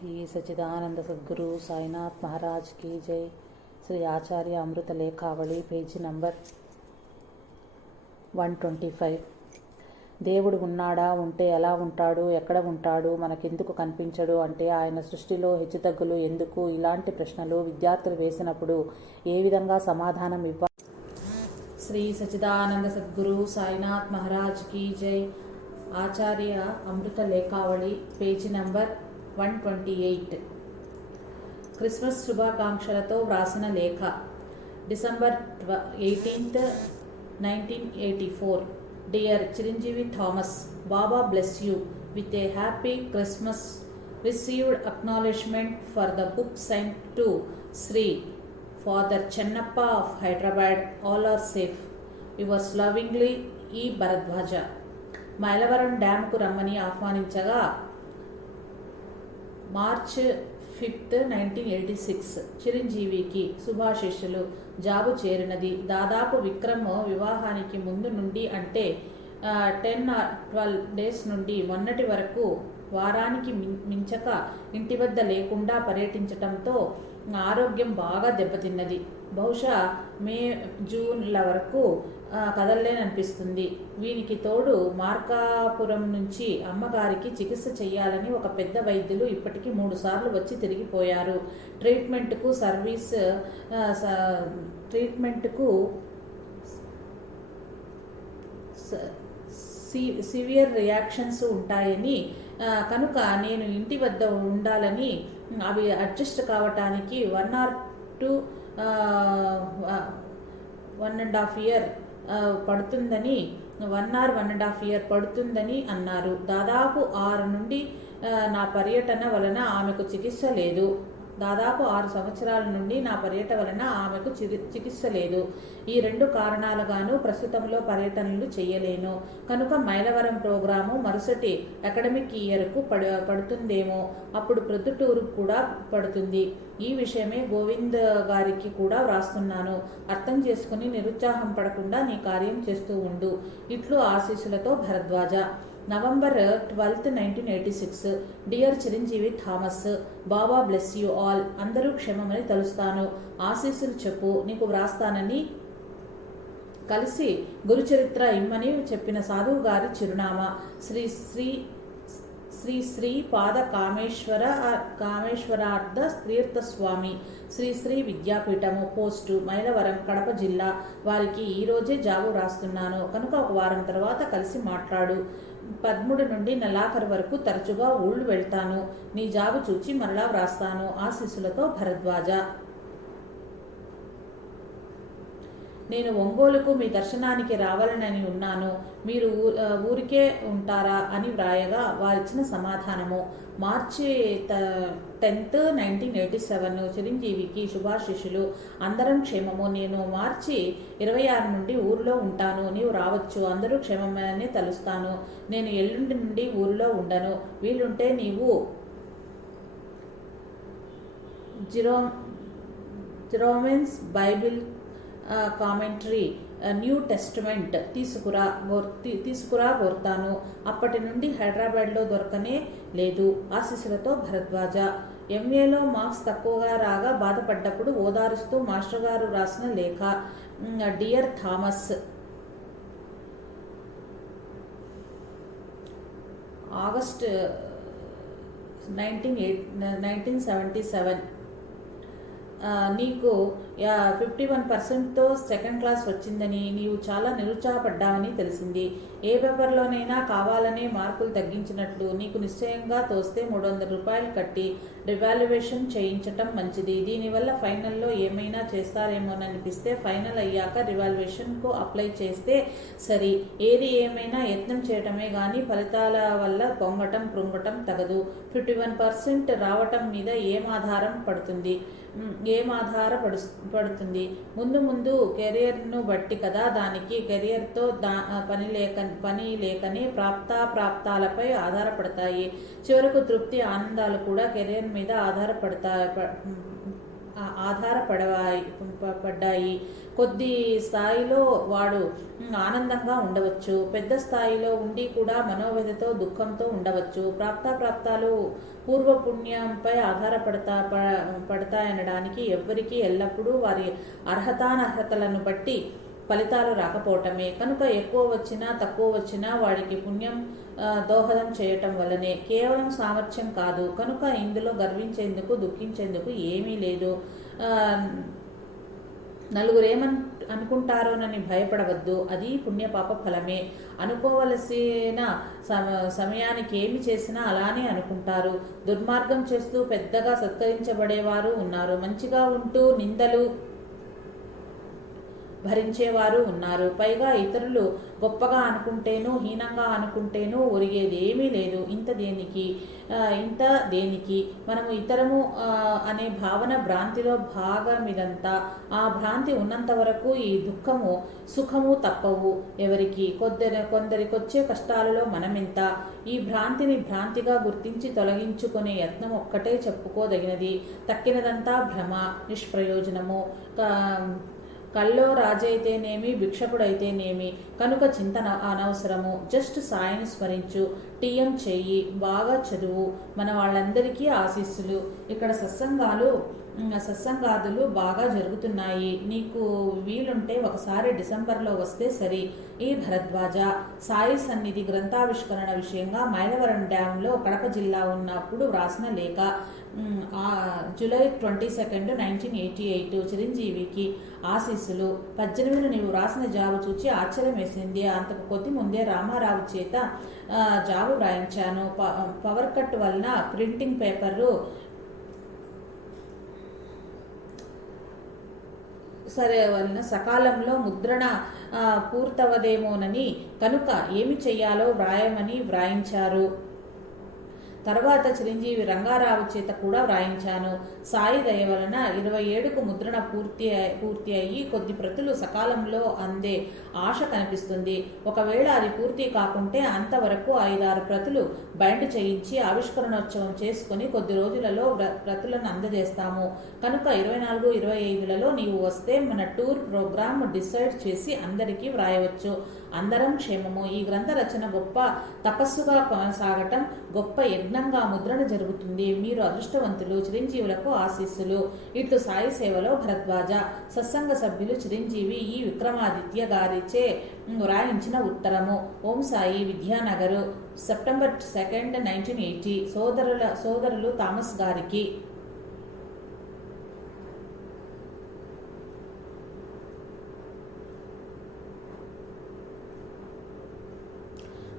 శ్రీ సచిదానంద సద్గురు సాయినాథ్ మహారాజ్ కీ జై. Shri Acharya Amrita Lekhavali page number one twenty five. దేవుడు ఉన్నాడా? ఉంటే ఎలా ఉంటాడు? ఎక్కడ ఉంటాడు? మనకెందుకు కనిపించడు? అంటే ఆయన సృష్టిలో హెచ్చుతగ్గులు ఎందుకు? ఇలాంటి ప్రశ్నలు విద్యార్థులు వేసినప్పుడు ఏ విధంగా సమాధానం ఇవ్వాలి శ్రీ సచిదానంద సద్గురు సాయినాథ్ మహారాజ్ కీ జై. Acharya Amrita Lekhavali page number one twenty eight. Christmas శుభాకాంక్షలతో వ్రాసిన లేఖ. December ట్వ eighteenth nineteen eighty four. Dear Chiranjeevi Thomas Baba bless you with a happy Christmas. Received acknowledgement for the book sent to Shri Father Chennappa of Hyderabad all are safe. Yours lovingly E Bharadwaja. Mylavaram డ్యామ్కు రమ్మని ఆహ్వానించగా March fifth nineteen eighty six చిరంజీవికి శుభాశిష్యులు. Job చేరినది. దాదాపు విక్రమ్ వివాహానికి ముందు నుండి అంటే ten twelve days నుండి మొన్నటి వరకు వారానికి మించక ఇంటి వద్ద లేకుండా పర్యటించటంతో ఆరోగ్యం బాగా దెబ్బతిన్నది. బహుశా మే జూన్ల వరకు కదలలేననిపిస్తుంది. వీనికి తోడు మార్కాపురం నుంచి అమ్మగారికి చికిత్స చేయాలని ఒక పెద్ద వైద్యులు ఇప్పటికీ మూడు సార్లు వచ్చి తిరిగిపోయారు. ట్రీట్మెంట్కు సర్వీస్ ట్రీట్మెంట్కు సివియర్ రియాక్షన్స్ ఉంటాయని కనుక నేను ఇంటి వద్ద ఉండాలని అవి అడ్జస్ట్ కావటానికి one or two one and half year పడుతుందని one or one and half year పడుతుందని అన్నారు. దాదాపు ఆరు నుండి నా పర్యటన వలన ఆమెకు చికిత్స లేదు. దాదాపు ఆరు సంవత్సరాల నుండి నా పర్యటన వలన ఆమెకు చికిత్స లేదు. ఈ రెండు కారణాలుగాను ప్రస్తుతంలో పర్యటనలు చేయలేను కనుక మైలవరం ప్రోగ్రాము మరుసటి అకాడమిక్ ఇయర్కు పడు పడుతుందేమో. అప్పుడు ప్రొద్దుటూరు కూడా పడుతుంది. ఈ విషయమే గోవింద్ గారికి కూడా వ్రాస్తున్నాను. అర్థం చేసుకుని నిరుత్సాహం పడకుండా నీ కార్యం చేస్తూ ఉండు. ఇట్లు ఆశీస్సులతో Bharadwaja. November twelfth nineteen eighty six. Dear Chiranjeevi Thomas Baba bless you all. అందరూ క్షమమని తలుస్తాను. ఆశీస్సులు చెప్పు నీకు వ్రాస్తానని కలిసి గురుచరిత్ర ఇమ్మని చెప్పిన సాధువు గారి చిరునామా. శ్రీ శ్రీ శ్రీ శ్రీ పాద కామేశ్వర కామేశ్వరార్థ తీర్థస్వామి శ్రీ శ్రీ విద్యాపీఠము పోస్టు మైలవరం కడప జిల్లా. వారికి ఈరోజే జాబు రాస్తున్నాను. కనుక ఒక వారం తర్వాత కలిసి మాట్లాడు. పదమూడు నుండి నెలాఖరు వరకు తరచుగా ఊళ్ళు వెళ్తాను. నీ జాబు చూచి మరలా వ్రాస్తాను. ఆశీస్సులతో భరద్వాజ. నేను ఒంగోలుకు మీ దర్శనానికి రావాలని ఉన్నాను. మీరు ఊరికే ఉంటారా అని వ్రాయగా వారిచ్చిన సమాధానము. March tenth nineteen eighty seven చిరంజీవికి శుభాశిష్యులు. అందరం క్షేమము. నేను మార్చి ఇరవై ఆరు నుండి ఊరిలో ఉంటాను. నీవు రావచ్చు. అందరూ క్షేమమని తలుస్తాను. నేను ఎల్లుండి నుండి ఊరిలో ఉండను. వీలుంటే నీవు జిరో జిరోమెన్స్ బైబిల్ కామెంటరీ న్యూ టెస్ట్మెంట్ తీసుకురా తీసుకురా కోరుతాను. అప్పటి నుండి హైదరాబాద్లో దొరకనే లేదు ఆశీస్సులతో భరద్వాజ. ఎంఏలో మార్క్స్ తక్కువగా రాగా బాధపడ్డప్పుడు ఓదారుస్తూ మాస్టర్ గారు రాసిన లేఖ dear Thomas August nineteen eight nineteen seventy seven నీకు ఫిఫ్టీ వన్ పర్సెంట్తో సెకండ్ క్లాస్ వచ్చిందని నీవు చాలా నిరుత్సాహపడ్డావని తెలిసింది. ఏ పేపర్లోనైనా కావాలనే మార్కులు తగ్గించినట్లు నీకు నిశ్చయంగా తోస్తే మూడు వందల రూపాయలు కట్టి రివాల్యుయేషన్ చేయించటం మంచిది. దీనివల్ల ఫైనల్లో ఏమైనా చేస్తారేమోననిపిస్తే ఫైనల్ అయ్యాక రివాల్యుయేషన్కు అప్లై చేస్తే సరి. ఏది ఏమైనా యత్నం చేయటమే కానీ ఫలితాల వల్ల పొంగటం కృంగటం తగదు. ఫిఫ్టీ వన్ పర్సెంట్ రావటం మీద ఏం ఆధారం పడుతుంది? ఏం ఆధార పడుతుంది? ముందు ముందు కెరియర్ను బట్టి కదా దానికి. కెరియర్తో దా పని లేక పని లేకనే ప్రాప్తాప్రాప్తాలపై ఆధారపడతాయి. చివరకు తృప్తి ఆనందాలు కూడా కెరీర్ మీద ఆధారపడతా ఆధారపడవాయి పడ్డాయి. కొద్ది స్థాయిలో వాడు ఆనందంగా ఉండవచ్చు. పెద్ద స్థాయిలో ఉండి కూడా మనోవ్యధతో దుఃఖంతో ఉండవచ్చు. ప్రాప్తాప్రాప్తాలు పూర్వపుణ్యంపై ఆధారపడతా పడతాయనడానికి ఎవ్వరికీ ఎల్లప్పుడూ వారి అర్హతానర్హతలను బట్టి ఫలితాలు రాకపోవటమే. కనుక ఎక్కువ వచ్చినా తక్కువ వచ్చినా వాడికి పుణ్యం దోహదం చేయటం వల్లనే. కేవలం సామర్థ్యం కాదు. కనుక ఇందులో గర్వించేందుకు దుఃఖించేందుకు ఏమీ లేదు. నలుగురేమన్ అనుకుంటారోనని భయపడవద్దు. అది పుణ్యపాప ఫలమే. అనుకోవలసిన సమ సమయానికి ఏమి చేసినా అలానే అనుకుంటారు. దుర్మార్గం చేస్తూ పెద్దగా సత్కరించబడేవారు ఉన్నారు. మంచిగా ఉంటూ నిందలు భరించేవారు ఉన్నారు. పైగా ఇతరులు గొప్పగా అనుకుంటేనూ హీనంగా అనుకుంటేనూ ఒరిగేది ఏమీ లేదు. ఇంత దేనికి? ఇంత దేనికి? మనము ఇతరము అనే భావన భ్రాంతిలో భాగం ఇదంతా ఆ భ్రాంతి ఉన్నంత వరకు ఈ దుఃఖము సుఖము తప్పవు ఎవరికి? కొద్దరి కొందరికొచ్చే కష్టాలలో మనమెంత? ఈ భ్రాంతిని భ్రాంతిగా గుర్తించి తొలగించుకునే యత్నం ఒక్కటే చెప్పుకోదగినది. తక్కినదంతా భ్రమ నిష్ప్రయోజనము. కల్లో రాజైతేనేమి భిక్షకుడైతేనేమి? కనుక చింతన అనవసరము. జస్ట్ సాయిని స్మరించు. టీఎం చెయ్యి. బాగా చదువు. మన వాళ్ళందరికీ ఆశీస్సులు. ఇక్కడ సత్సంగాలు సత్సంగాదులు బాగా జరుగుతున్నాయి. నీకు వీలుంటే ఒకసారి డిసెంబర్లో వస్తే సరి. ఈ భరద్వాజ సాయి సన్నిధి గ్రంథావిష్కరణ విషయంగా మైలవరం డ్యాంలో కడప జిల్లా ఉన్నప్పుడు వ్రాసిన లేఖ. July twenty second nineteen eighty eight చిరంజీవికి ఆశీస్సులు. పద్దెనిమిది నీవు రాసిన జాబు చూచి ఆశ్చర్యం వేసింది. అంతకు కొద్ది ముందే రామారావు చేత జాబు వ్రాయించాను. ప- పవర్ కట్ వలన ప్రింటింగ్ పేపరు సరే వలన సకాలంలో ముద్రణ పూర్తవదేమోనని కనుక ఏమి చెయ్యాలో వ్రాయమని వ్రాయించారు. తర్వాత చిరంజీవి రంగారావు చేత కూడా వ్రాయించాను. సాయి దయ వలన ఇరవై ఏడుకు ముద్రణ పూర్తి అయి- పూర్తి అయ్యి కొద్ది ప్రతులు సకాలంలో అందే ఆశ కనిపిస్తుంది. ఒకవేళ అది పూర్తి కాకుంటే అంతవరకు ఐదారు ప్రతులు బైండ్ చేయించి ఆవిష్కరణోత్సవం చేసుకుని కొద్ది రోజులలో ప్రతులను అందజేస్తాము. కనుక ఇరవై నాలుగు ఇరవై ఐదులలో నీవు వస్తే మన టూర్ ప్రోగ్రామ్ డిసైడ్ చేసి అందరికీ వ్రాయవచ్చు. అందరం క్షేమము. ఈ గ్రంథ రచన గొప్ప తపస్సుగా కొనసాగటం గొప్ప విఘ్నంగా ముద్రణ జరుగుతుంది. మీరు అదృష్టవంతులు చిరంజీవులకు ఆశీస్సులు. ఇట్లు సాయి సేవలో భరద్వాజ. సత్సంగ సభ్యులు చిరంజీవి ఈ విక్రమాదిత్య గారిచే వ్రాయించిన ఉత్తరము. Om Sai Vidyanagar. September second nineteen eighty. సోదరుల సోదరులు థామస్ గారికి.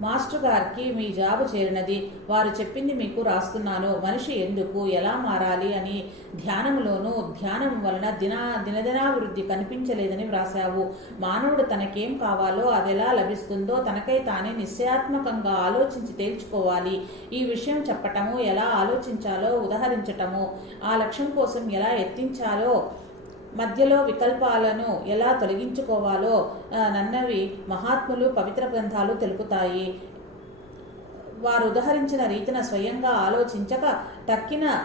మాస్టర్ గారికి మీ జాబు చేరినది. వారు చెప్పింది మీకు రాస్తున్నాను. మనిషి ఎందుకు? ఎలా మారాలి అని ధ్యానంలోనూ ధ్యానం వలన దినా దినదినాభివృద్ధి కనిపించలేదని వ్రాశావు. మానవుడు తనకేం కావాలో అదెలా లభిస్తుందో తనకై తానే నిశ్చయాత్మకంగా ఆలోచించి తేల్చుకోవాలి. ఈ విషయం చెప్పటము ఎలా ఆలోచించాలో ఉదహరించటము ఆ లక్ష్యం కోసం ఎలా ఎత్తించాలో మధ్యలో వికల్పాలను ఎలా తొలగించుకోవాలో నన్నవి మహాత్ములు పవిత్ర గ్రంథాలు తెలుపుతాయి. వారు ఉదహరించిన రీతిన స్వయంగా ఆలోచించక తక్కిన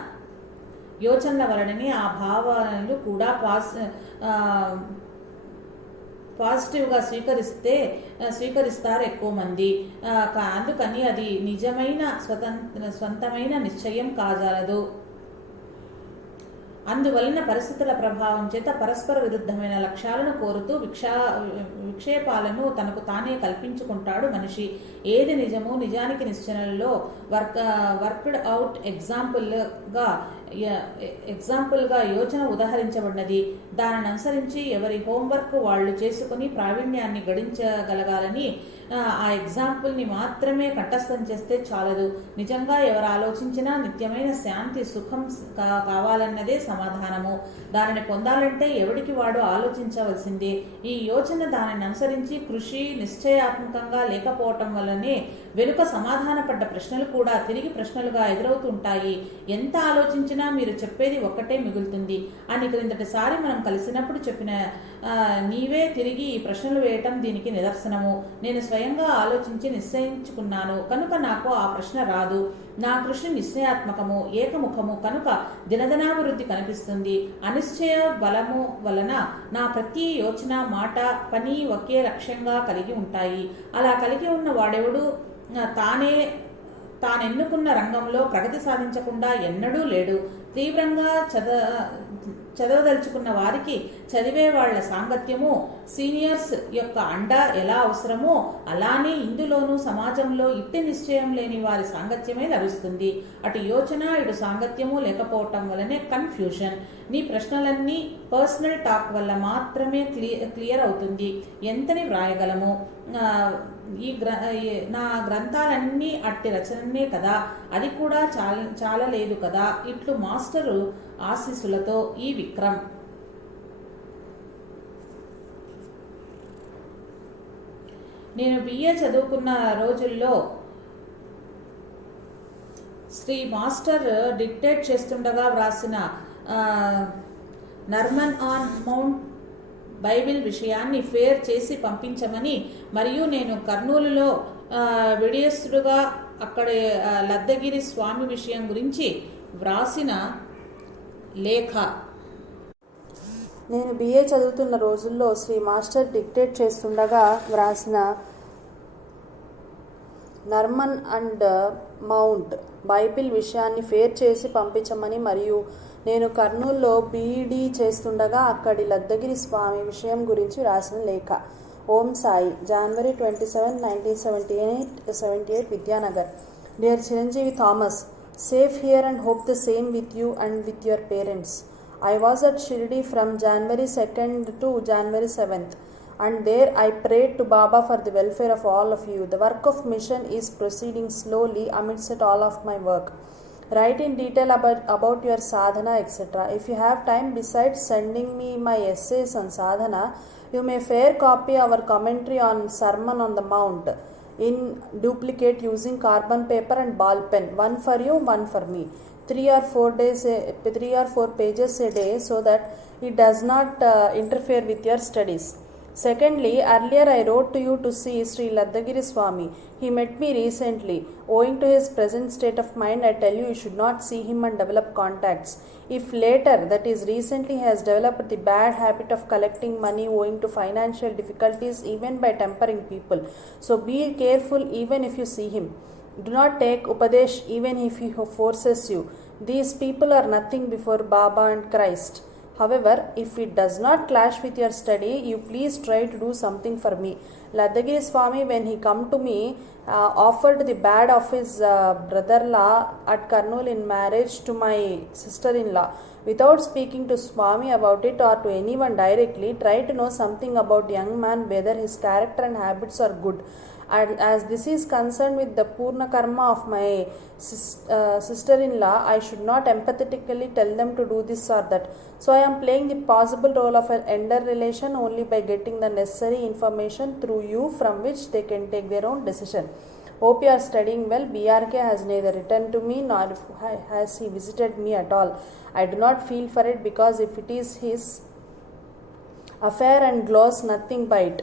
యోచనల వలనని ఆ భావనలు కూడా పాస్ పాజిటివ్గా స్వీకరిస్తే స్వీకరిస్తారు ఎక్కువ మంది. కా- అందుకని అది నిజమైన స్వతంత్ర స్వంతమైన నిశ్చయం కాజాలదు. అందువలన పరిస్థితుల ప్రభావం చేత పరస్పర విరుద్ధమైన లక్ష్యాలను కోరుతూ విక్షా విక్షేపాలను తనకు తానే కల్పించుకుంటాడు మనిషి. ఏది నిజమో నిజానికి నిశ్చనలో వర్క్ వర్క్డ్ అవుట్ ఎగ్జాంపుల్గా ఎగ్జాంపుల్గా యోచన ఉదహరించబడినది. దానిని అనుసరించి ఎవరి హోంవర్క్ వాళ్ళు చేసుకుని ప్రావీణ్యాన్ని గడించగలగాలని ఆ, ఎగ్జాంపుల్ని మాత్రమే కంఠస్థం చేస్తే చాలదు. నిజంగా ఎవరు ఆలోచించినా నిత్యమైన శాంతి సుఖం కా- కావాలన్నదే సమాధానము. దానిని పొందాలంటే ఎవడికి వాడు ఆలోచించవలసిందే? ఈ యోచన దానిని అనుసరించి కృషి నిశ్చయాత్మకంగా లేకపోవటం వల్లనే వెనుక సమాధానపడ్డ ప్రశ్నలు కూడా తిరిగి ప్రశ్నలుగా ఎదురవుతుంటాయి. ఎంత ఆలోచించినా మీరు చెప్పేది ఒక్కటే మిగులుతుంది. అని క్రిందటిసారి మనం కలిసినప్పుడు చెప్పిన నీవే తిరిగి ఈ ప్రశ్నలు వేయటం దీనికి నిదర్శనము. నేను స్వయంగా ఆలోచించి నిశ్చయించుకున్నాను. కనుక నాకు ఆ ప్రశ్న రాదు. నా కృషి నిశ్చయాత్మకము ఏకముఖము. కనుక దినదనాభివృద్ధి కనిపిస్తుంది. అనిశ్చయ బలము వలన నా ప్రతి యోచన మాట పని ఒకే లక్ష్యంగా కలిగి ఉంటాయి. అలా కలిగి ఉన్న వాడెవడు? తానే తానెన్నుకున్న రంగంలో ప్రగతి సాధించకుండా ఎన్నడూ లేడు. తీవ్రంగా చద చదవదలుచుకున్న వారికి చదివే వాళ్ళ సాంగత్యము సీనియర్స్ యొక్క అండ ఎలా అవసరమో అలానే ఇందులోనూ సమాజంలో ఇట్టి నిశ్చయం లేని వారి సాంగత్యమే లభిస్తుంది. అటు యోచన ఇటు సాంగత్యము లేకపోవటం వలనే కన్ఫ్యూషన్. నీ ప్రశ్నలన్నీ పర్సనల్ టాక్ వల్ల మాత్రమే క్లియర్ క్లియర్ అవుతుంది. ఎంతని వ్రాయగలము? ఈ గ్ర నా గ్రంథాలన్నీ అట్టి రచననే కదా. అది కూడా చాల చాలలేదు కదా. ఇట్లు మాస్టరు ఆశీస్సులతో ఈ విక్రమ్. నేను బిఏ చదువుకున్న రోజుల్లో శ్రీ మాస్టర్ డిక్టేట్ చేస్తుండగా వ్రాసిన నర్మన్ ఆన్ మౌంట్ బైబిల్ విషయాన్ని ఫేర్ చేసి పంపించమని మరియు నేను కర్నూలులో విడియస్తుడుగా అక్కడ లద్దగిరి స్వామి విషయం గురించి వ్రాసిన లేఖ. నేను బిఏ చదువుతున్న రోజుల్లో శ్రీ మాస్టర్ డిక్టేట్ చేస్తుండగా వ్రాసిన నర్మన్ అండ్ మౌంట్ బైబిల్ విషయాన్ని ఫేర్ చేసి పంపించమని మరియు నేను కర్నూల్లో బీఈడీ చేస్తుండగా అక్కడి లద్దగిరి స్వామి విషయం గురించి రాసిన లేఖ. Om Sai. January twenty seven nineteen seventy eight seventy eight Vidyanagar. Dear Chiranjeevi Thomas safe here and hope the same with you and with your parents I was at Shirdi from January 2nd to January 7th, and there I prayed to Baba for the welfare of all of you. The work of mission is proceeding slowly amidst all of my work. Write in detail about, about your sadhana, etc. If you have time, besides sending me my essays on sadhana, you may fair copy our commentary on Sermon on the Mount in duplicate using carbon paper and ball pen. One for you, one for me. Three or four days, three or four pages a day, so that it does not uh, interfere with your studies. Secondly, earlier I wrote to you to see Sri Ladagiri Swami. He met me recently. Owing to his present state of mind, I tell you, you should not see him and develop contacts. If later, that is recently, he has developed the bad habit of collecting money owing to financial difficulties, even by tempering people. So be careful even if you see him. Do not take Upadesh even if he forces you. These people are nothing before Baba and Christ. However, if it does not clash with your study, you please try to do something for me. Ladagiri Swami, when he come to me, offered the bad of his uh, brother-in-law at Karnool in marriage to my sister-in-law. Without speaking to Swami about it or to anyone directly, try to know something about young man, whether his character and habits are good. And as this is concerned with the purna karma of my sis- uh, sister-in-law i should not empathetically tell them to do this or that. So i am playing the possible role of an elder relation only by getting the necessary information through you from which they can take their own decision hope you are studying well brk has neither written to me nor has he visited me at all i do not feel for it because if it is his affair and gloss nothing by it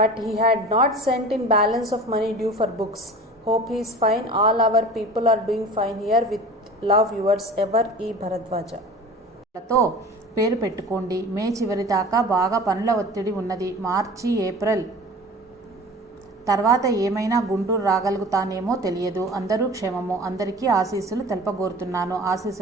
but he had not sent in balance of money due for books hope he is fine all our people are doing fine here with love yours ever e bharadwaja తో పేరు పెట్టుకోండి మే చివరి దాకా బాగా పనుల ఒత్తిడి ఉన్నది మార్చి April తర్వాత ఏమైనా గుంటూరు రాగలుగుతానేమో తెలియదు. అందరూ క్షేమము. అందరికీ ఆశీస్సులు తెలపగోరుతున్నాను. ఆశీస్సులు